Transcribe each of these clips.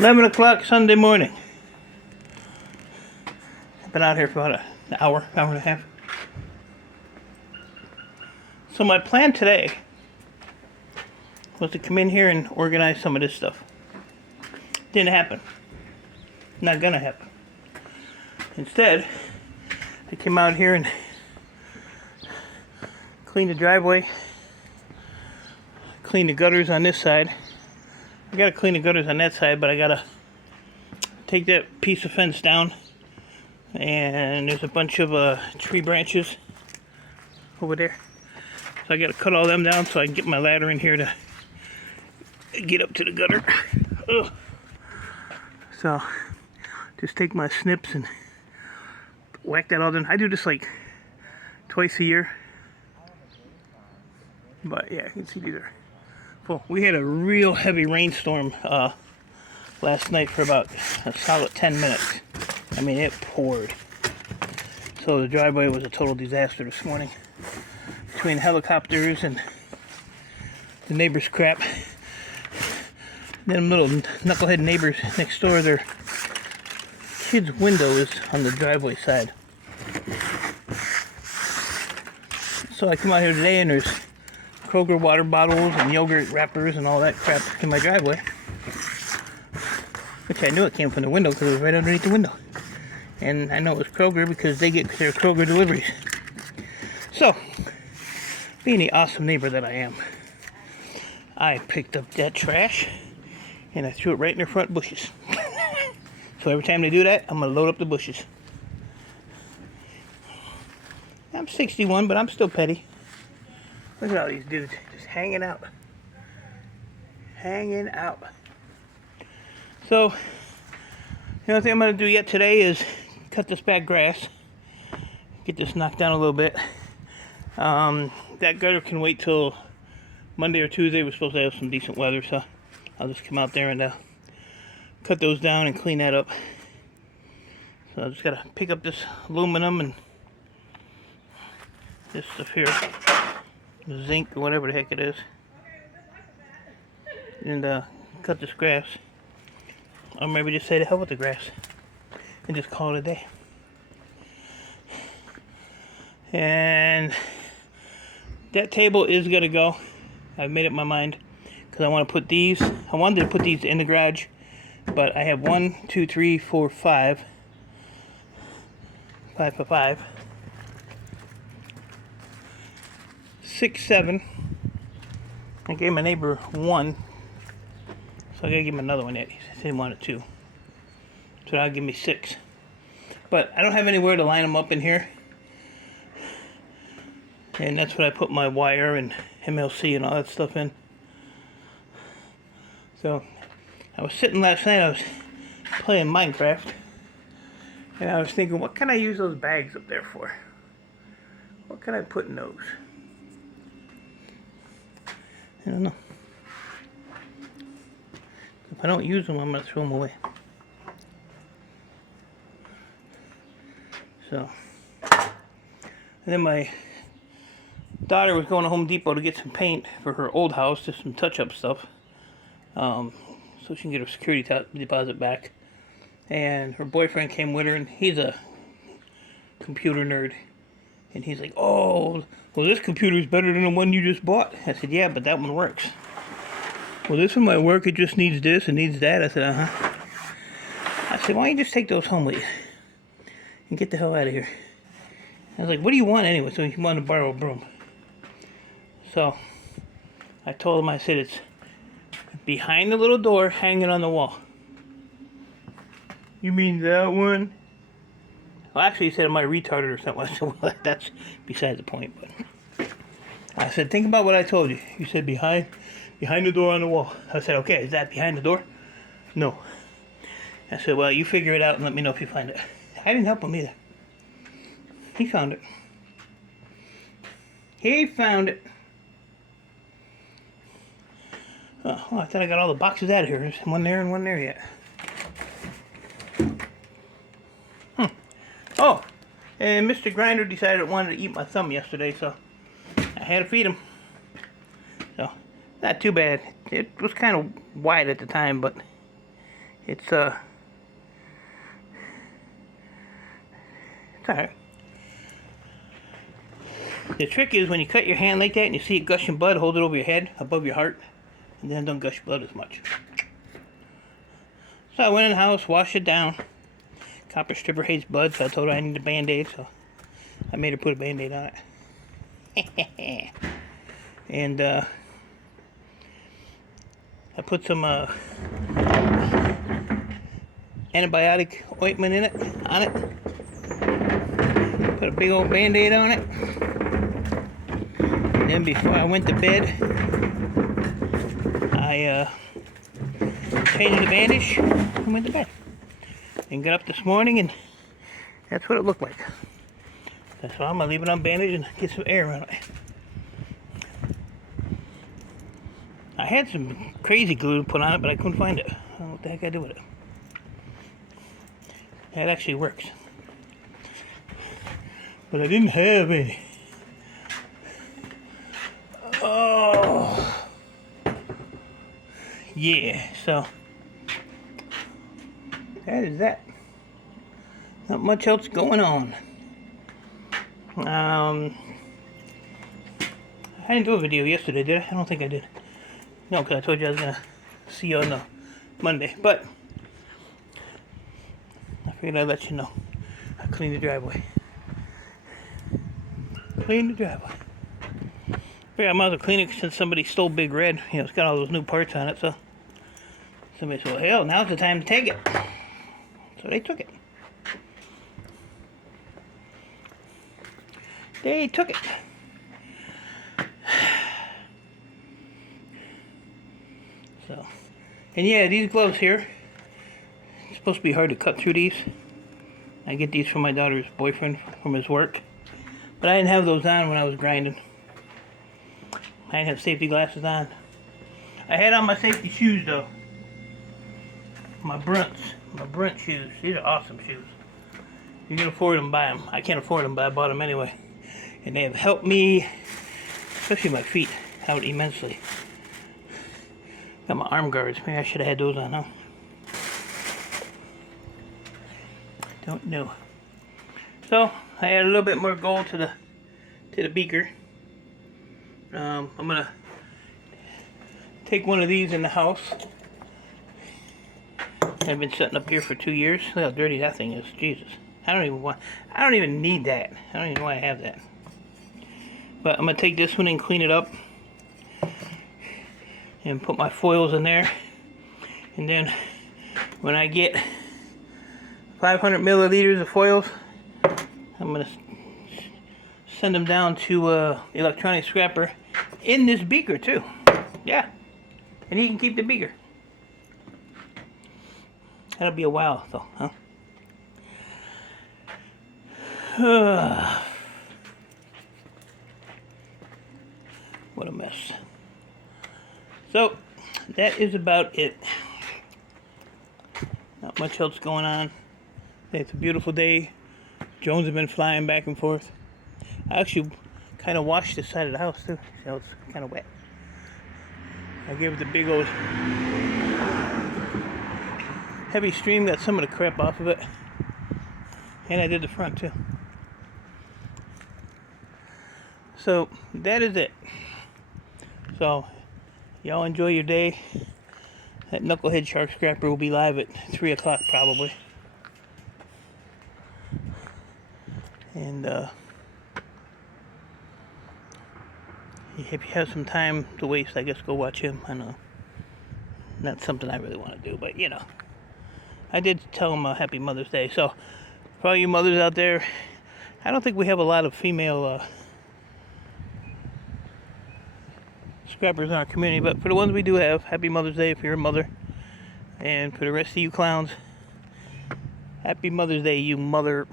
11 o'clock Sunday morning. I've been out here for about an hour and a half. So my plan today was to come in here and organize some of this stuff. Didn't happen. Not gonna happen. Instead, I came out here and cleaned the driveway, cleaned the gutters on this side. I gotta clean the gutters on that side, but I gotta take that piece of fence down. And there's a bunch of tree branches over there. So I gotta cut all them down so I can get my ladder in here to get up to the gutter. Ugh. So just take my snips and whack that all done. I do this like twice a year. But yeah, you can see these are full. We had a real heavy rainstorm last night for about a solid 10 minutes. I mean, it poured. So the driveway was a total disaster this morning. Between helicopters and the neighbor's crap. Them little knucklehead neighbors next door, their kid's window is on the driveway side. So I come out here today and there's Kroger water bottles and yogurt wrappers and all that crap in my driveway. Which I knew it came from the window because it was right underneath the window. And I know it was Kroger because they get their Kroger deliveries. So, being the awesome neighbor that I am, I picked up that trash and I threw it right in their front bushes. So every time they do that, I'm going to load up the bushes. I'm 61, but I'm still petty. Look at all these dudes just hanging out. Hanging out. So, the only thing I'm going to do yet today is cut this back grass. Get this knocked down a little bit. That gutter can wait till Monday or Tuesday. We're supposed to have some decent weather, so I'll just come out there and cut those down and clean that up. So I just got to pick up this aluminum and this stuff here. Zinc or whatever the heck it is. And cut this grass. Or maybe just say the hell with the grass and just call it a day. And that table is gonna go. I've made up my mind because I want to put these. I wanted to put these in the garage, but I have 1, 2, 3, 4, 5. 5 for 5. 6, 7. I gave my neighbor 1, so I gotta give him another one. Yet he said he wanted 2, so that'll give me 6. But I don't have anywhere to line them up in here, and that's what I put my wire and MLC and all that stuff in. So I was sitting last night. I was playing Minecraft, and I was thinking, what can I use those bags up there for? What can I put in those? I don't know. If I don't use them, I'm going to throw them away. So, and then my daughter was going to Home Depot to get some paint for her old house, just some touch-up stuff, so she can get her security deposit back. And her boyfriend came with her, and he's a computer nerd. And he's like, oh, well, this computer's better than the one you just bought. I said, yeah, but that one works. Well, this one might work. It just needs this and needs that. I said, uh-huh. I said, why don't you just take those home with you and get the hell out of here? I was like, what do you want anyway? So he wanted to borrow a broom. So I told him, I said, it's behind the little door hanging on the wall. You mean that one? Well, actually, he said, am I retarded or something? I said, well, that's beside the point. But I said, think about what I told you. You said behind the door on the wall. I said, okay, is that behind the door? No. I said, well, you figure it out and let me know if you find it. I didn't help him either. He found it. He found it. Oh, well, I thought I got all the boxes out of here. There's one there and one there yet. Oh, and Mr. Grinder decided it wanted to eat my thumb yesterday, so I had to feed him. So, not too bad. It was kind of wide at the time, but It's alright. The trick is when you cut your hand like that and you see it gushing blood, hold it over your head, above your heart, and then don't gush blood as much. So I went in the house, washed it down. Copper stripper hates blood, so I told her I need a Band-Aid, so I made her put a Band-Aid on it. And I put some antibiotic ointment in it, on it. Put a big old Band-Aid on it. And then before I went to bed, I changed the bandage and went to bed. And got up this morning and that's what it looked like. So I'm gonna leave it on bandage and get some air on it. I had some crazy glue to put on it, but I couldn't find it. I don't know what the heck I did with it. That actually works. But I didn't have any. Oh. Yeah, so that is that. Not much else going on. I didn't do a video yesterday, did I? I don't think I did. No, because I told you I was going to see you on the Monday. But I figured I'd let you know. I cleaned the driveway. Cleaned the driveway. I figured I might as well clean it since somebody stole Big Red. You know, it's got all those new parts on it, so somebody said, well, hell, now's the time to take it. So they took it. They took it. So, and yeah, these gloves here, it's supposed to be hard to cut through these. I get these from my daughter's boyfriend from his work. But I didn't have those on when I was grinding. I didn't have safety glasses on. I had on my safety shoes though. My Brunt shoes. These are awesome shoes. You can afford them, buy them. I can't afford them, but I bought them anyway. And they have helped me, especially my feet, out immensely. Got my arm guards. Maybe I should have had those on, huh? Don't know. So I add a little bit more gold to the beaker. I'm gonna take one of these in the house. I've been sitting up here for 2 years. Look how dirty that thing is. Jesus. I don't even need that. I don't even know why I have that. But I'm gonna take this one and clean it up and put my foils in there. And then when I get 500 milliliters of foils, I'm gonna send them down to the electronic scrapper in this beaker too. Yeah. And he can keep the beaker. That'll be a while though, huh? What a mess. So, that is about it. Not much else going on. It's a beautiful day. Drones have been flying back and forth. I actually kind of washed this side of the house too, so it's kind of wet. I gave it the big old heavy stream, got some of the crap off of it. And I did the front too. So, that is it. So, y'all enjoy your day. That knucklehead shark scrapper will be live at 3 o'clock probably. And if you have some time to waste, I guess go watch him. I know. Not something I really want to do, but you know. I did tell him a happy Mother's Day. So, for all you mothers out there, I don't think we have a lot of female scrappers in our community, but for the ones we do have, happy Mother's Day if you're a mother. And for the rest of you clowns, happy Mother's Day, you mother.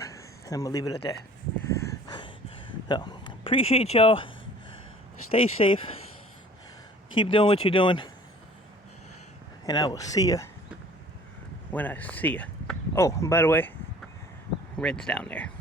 And I'm gonna leave it at that. So, appreciate y'all. Stay safe. Keep doing what you're doing. And I will see you when I see you. Oh, and by the way, Red's down there.